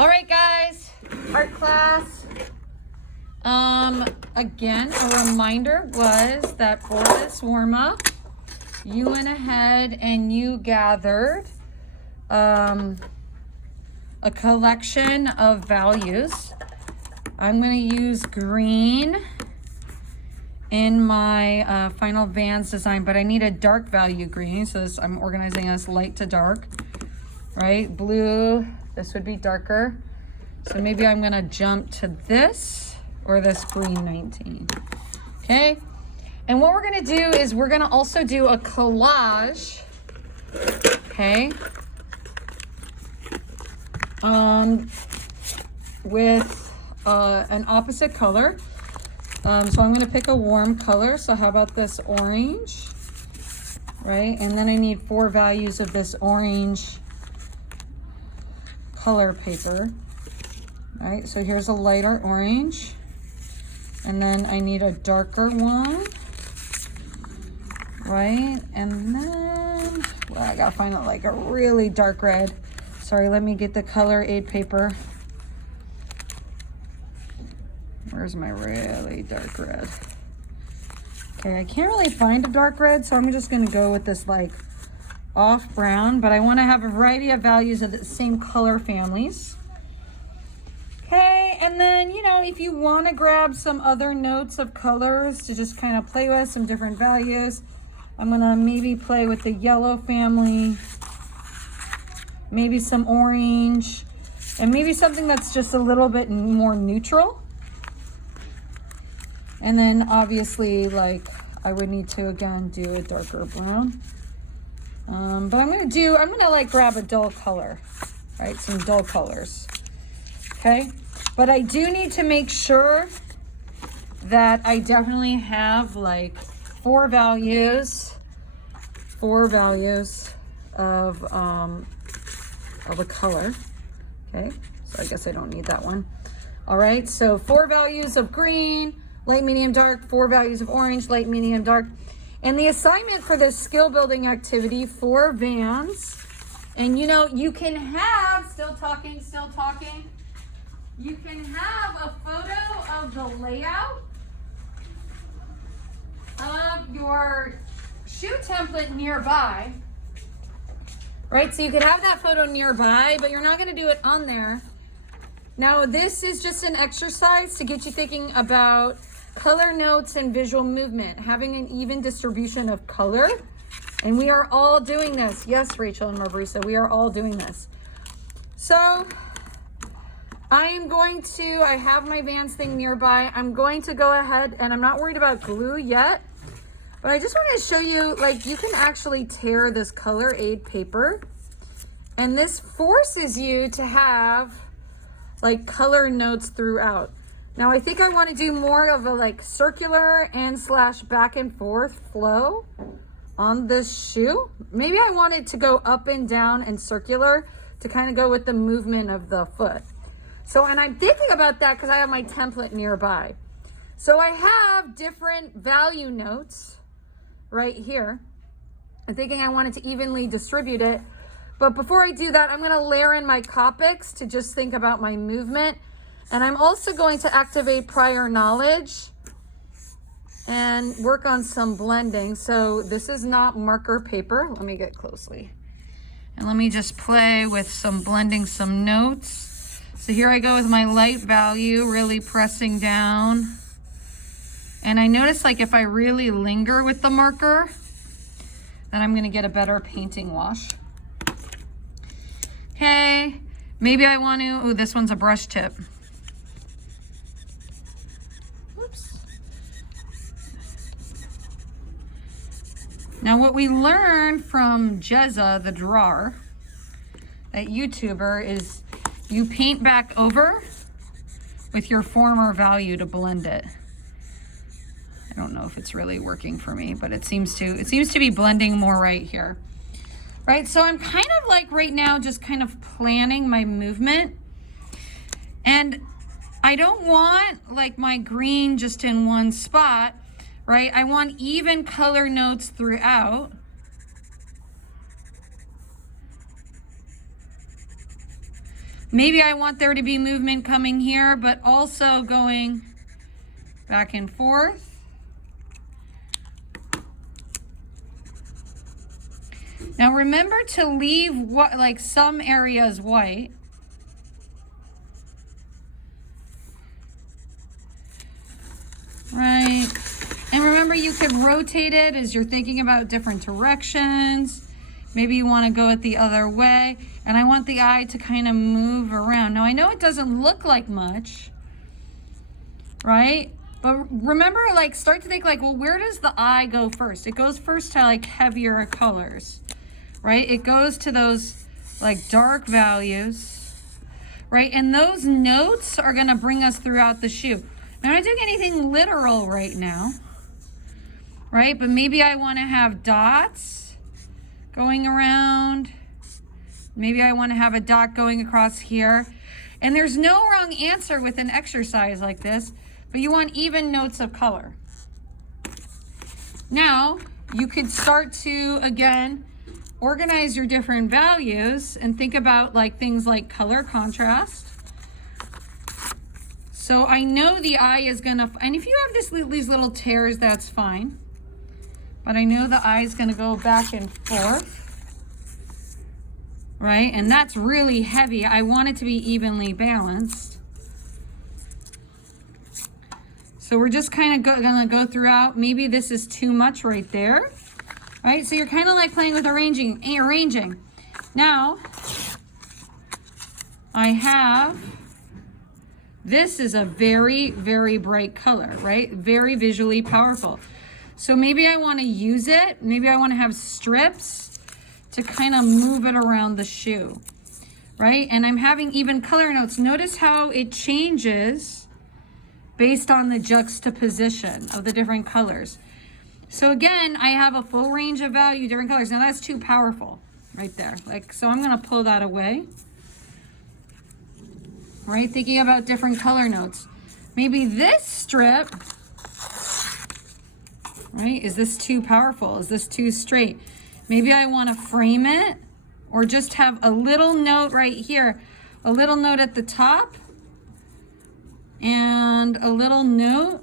All right, guys, art class. Again, a reminder was that for this warm-up, you went ahead and you gathered a collection of values. I'm going to use green in my final Vans design, but I need a dark value green, so I'm organizing as light to dark, right? Blue, this would be darker. So maybe I'm gonna jump to this or this green 19, okay? And what we're gonna do is we're gonna also do a collage, okay? With an opposite color. So I'm gonna pick a warm color. So how about this orange, right? And then I need 4 values of this orange color paper. All right, so here's a lighter orange. And then I need a darker one, right? And then, well, I gotta find like a really dark red. Sorry, let me get the color Aide paper. Where's my really dark red? Okay, I can't really find a dark red, so I'm just gonna go with this like off brown, but I wanna have a variety of values of the same color families. Okay, and then, you know, if you wanna grab some other notes of colors to just kind of play with some different values, I'm gonna maybe play with the yellow family, maybe some orange, and maybe something that's just a little bit more neutral. And then obviously, like, I would need to, again, do a darker brown. But I'm gonna like grab a dull color, right? Some dull colors, okay? But I do need to make sure that I definitely have like 4 values of a color, okay? So I guess I don't need that one. All right, so 4 values of green, light, medium, dark, 4 values of orange, light, medium, dark. And the assignment for this skill building activity for Vans, and you know, you can have, still talking, you can have a photo of the layout of your shoe template nearby, right? So you could have that photo nearby, but you're not gonna do it on there. Now, this is just an exercise to get you thinking about color notes and visual movement, having an even distribution of color. And we are all doing this. Yes, Rachel and Marbrisa, we are all doing this. So I have my Vans thing nearby. I'm going to go ahead, and I'm not worried about glue yet, but I just want to show you, like, you can actually tear this color Aide paper, and this forces you to have like color notes throughout. Now I think I want to do more of a like circular and / back and forth flow on this shoe. Maybe I want it to go up and down and circular to kind of go with the movement of the foot. So, and I'm thinking about that because I have my template nearby. So I have different value notes right here. I'm thinking I wanted to evenly distribute it. But before I do that, I'm gonna layer in my Copics to just think about my movement. And I'm also going to activate prior knowledge and work on some blending. So this is not marker paper. Let me get closely. And let me just play with some blending, some notes. So here I go with my light value, really pressing down. And I notice, like, if I really linger with the marker, then I'm gonna get a better painting wash. Okay, maybe I want to, ooh, this one's a brush tip. Oops. Now what we learned from Jezza, the drawer, that YouTuber, is you paint back over with your former value to blend it. I don't know if it's really working for me, but it seems to be blending more right here. Right, so I'm kind of like right now just kind of planning my movement, and I don't want like my green just in one spot, right? I want even color notes throughout. Maybe I want there to be movement coming here, but also going back and forth. Now remember to leave what, like some areas white. Right. And remember, you could rotate it as you're thinking about different directions. Maybe you want to go it the other way. And I want the eye to kind of move around. Now I know it doesn't look like much, right? But remember, like, start to think like, well, where does the eye go first? It goes first to like heavier colors, right? It goes to those like dark values, right? And those notes are going to bring us throughout the shoe. Now, I'm not doing anything literal right now, right? But maybe I want to have dots going around. Maybe I want to have a dot going across here. And there's no wrong answer with an exercise like this, but you want even notes of color. Now, you could start to, again, organize your different values and think about like things like color contrast. So I know the eye is gonna, and if you have these little tears, that's fine. But I know the eye is gonna go back and forth, right? And that's really heavy. I want it to be evenly balanced. So we're just kind of gonna go throughout. Maybe this is too much right there, right? So you're kind of like playing with arranging. Now, I have, this is a very, very bright color, right? Very visually powerful. So maybe I want to use it. Maybe I want to have strips to kind of move it around the shoe, right? And I'm having even color notes. Notice how it changes based on the juxtaposition of the different colors. So again, I have a full range of value, different colors. Now that's too powerful right there. Like, so I'm going to pull that away. Right, thinking about different color notes. Maybe this strip, right, is this too powerful? Is this too straight? Maybe I want to frame it or just have a little note right here, a little note at the top and a little note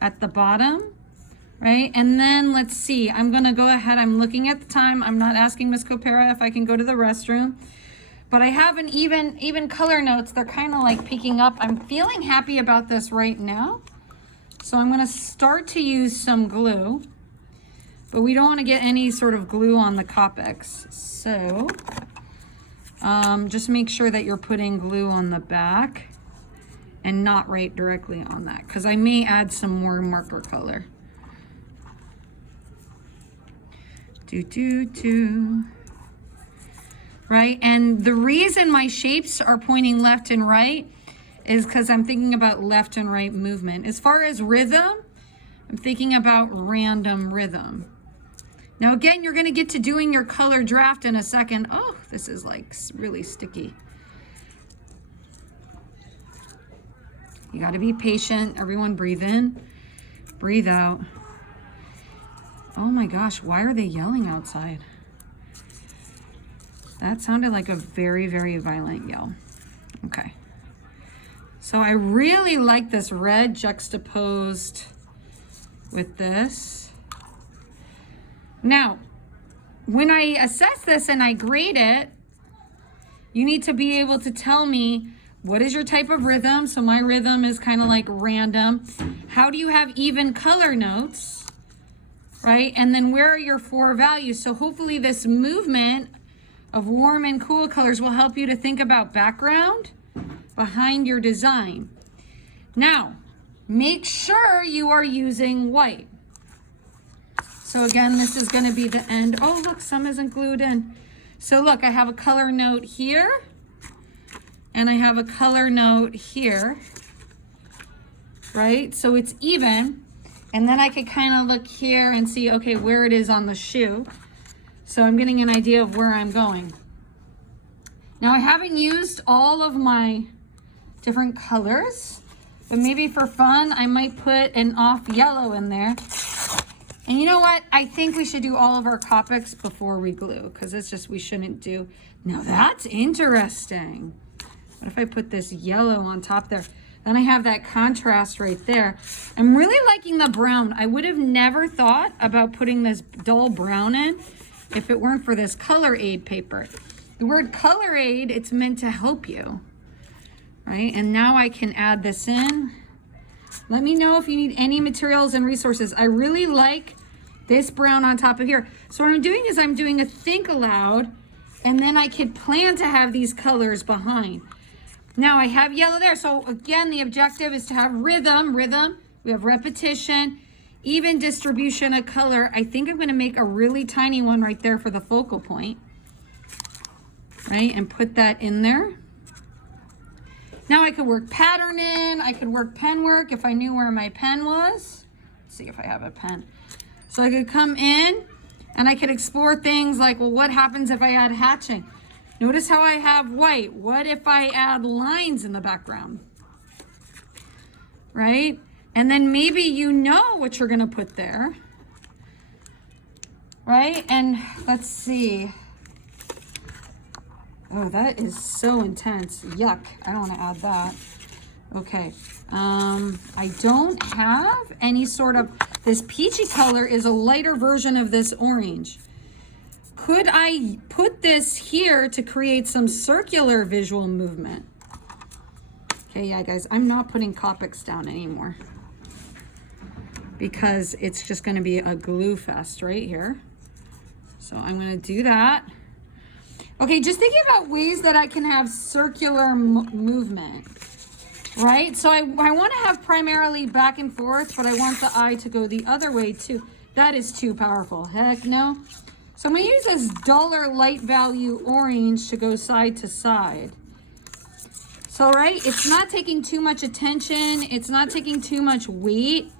at the bottom, right? And then let's see, I'm going to go ahead. I'm looking at the time. I'm not asking Miss Copera if I can go to the restroom. But I have an even color notes. They're kind of like peeking up. I'm feeling happy about this right now. So I'm going to start to use some glue. But we don't want to get any sort of glue on the Copics. So just make sure that you're putting glue on the back and not right directly on that, because I may add some more marker color. Right? And the reason my shapes are pointing left and right is because I'm thinking about left and right movement. As far as rhythm, I'm thinking about random rhythm. Now again, you're going to get to doing your color draft in a second. Oh, this is like really sticky. You got to be patient. Everyone breathe in, breathe out. Oh my gosh, why are they yelling outside? That sounded like a very, very violent yell. Okay. So I really like this red juxtaposed with this. Now, when I assess this and I grade it, you need to be able to tell me, what is your type of rhythm? So my rhythm is kind of like random. How do you have even color notes, right? And then where are your 4 values? So hopefully this movement of warm and cool colors will help you to think about background behind your design. Now, make sure you are using white. So again, this is going to be the end. Oh, look, some isn't glued in. So look, I have a color note here, and I have a color note here, right? So it's even. And then I could kind of look here and see, okay, where it is on the shoe. So I'm getting an idea of where I'm going. Now I haven't used all of my different colors, but maybe for fun, I might put an off yellow in there. And you know what? I think we should do all of our Copics before we glue, because it's just, we shouldn't do. Now that's interesting. What if I put this yellow on top there? Then I have that contrast right there. I'm really liking the brown. I would have never thought about putting this dull brown in if it weren't for this Color Aide paper. The word Color Aide, it's meant to help you, right? And now I can add this in. Let me know if you need any materials and resources. I really like this brown on top of here. So what I'm doing is I'm doing a think aloud, and then I could plan to have these colors behind. Now I have yellow there. So again, the objective is to have rhythm. We have repetition, even distribution of color. I think I'm gonna make a really tiny one right there for the focal point, right? And put that in there. Now I could work pattern in, I could work pen work if I knew where my pen was. Let's see if I have a pen. So I could come in and I could explore things like, well, what happens if I add hatching? Notice how I have white. What if I add lines in the background? Right? And then maybe you know what you're gonna put there. Right? And let's see. Oh, that is so intense. Yuck. I don't want to add that. Okay. I don't have any sort of, this peachy color is a lighter version of this orange. Could I put this here to create some circular visual movement? Okay, yeah, guys, I'm not putting Copics down anymore because it's just going to be a glue fest right here. So I'm going to do that. Okay, just thinking about ways that I can have circular movement, right? So I want to have primarily back and forth, but I want the eye to go the other way too. That is too powerful. Heck no. So I'm going to use this duller light value orange to go side to side. So, right, it's not taking too much attention. It's not taking too much weight,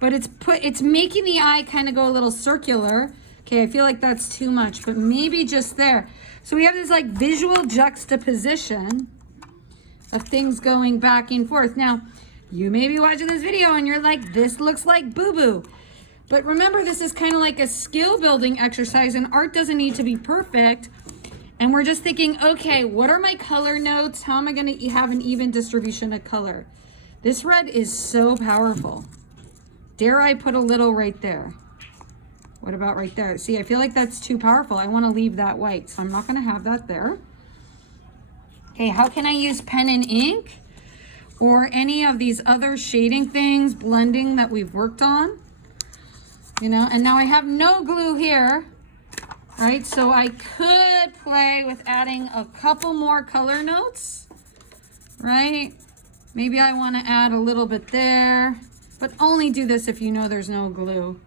but it's making the eye kind of go a little circular. Okay, I feel like that's too much, but maybe just there. So we have this like visual juxtaposition of things going back and forth. Now, you may be watching this video and you're like, this looks like boo-boo. But remember, this is kind of like a skill building exercise, and art doesn't need to be perfect. And we're just thinking, okay, what are my color notes? How am I gonna have an even distribution of color? This red is so powerful. Dare I put a little right there? What about right there? See, I feel like that's too powerful. I want to leave that white, so I'm not going to have that there. Okay, how can I use pen and ink or any of these other shading things, blending that we've worked on? You know, and now I have no glue here, right? So I could play with adding a couple more color notes, right? Maybe I want to add a little bit there, but only do this if you know there's no glue.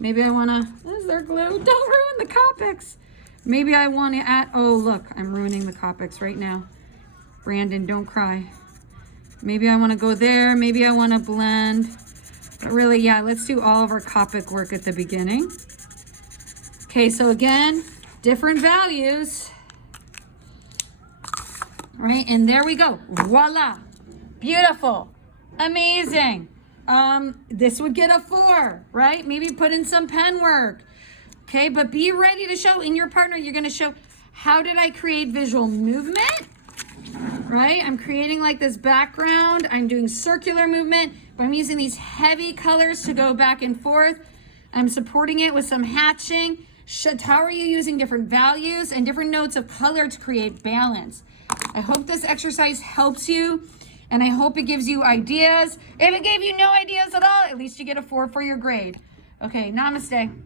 Maybe I want to, is there glue? Don't ruin the Copics. Maybe I want to add, oh, look, I'm ruining the Copics right now. Brandon, don't cry. Maybe I want to go there. Maybe I want to blend. But really, yeah, let's do all of our Copic work at the beginning. Okay, so again, different values. Right, and there we go. Voila. Beautiful. Amazing. This would get a 4, right? Maybe put in some pen work. Okay, but be ready to show in your partner. You're going to show, how did I create visual movement? Right? I'm creating like this background. I'm doing circular movement, but I'm using these heavy colors to go back and forth. I'm supporting it with some hatching. How are you using different values and different notes of color to create balance? I hope this exercise helps you. And I hope it gives you ideas. If it gave you no ideas at all, at least you get a 4 for your grade. Okay, namaste.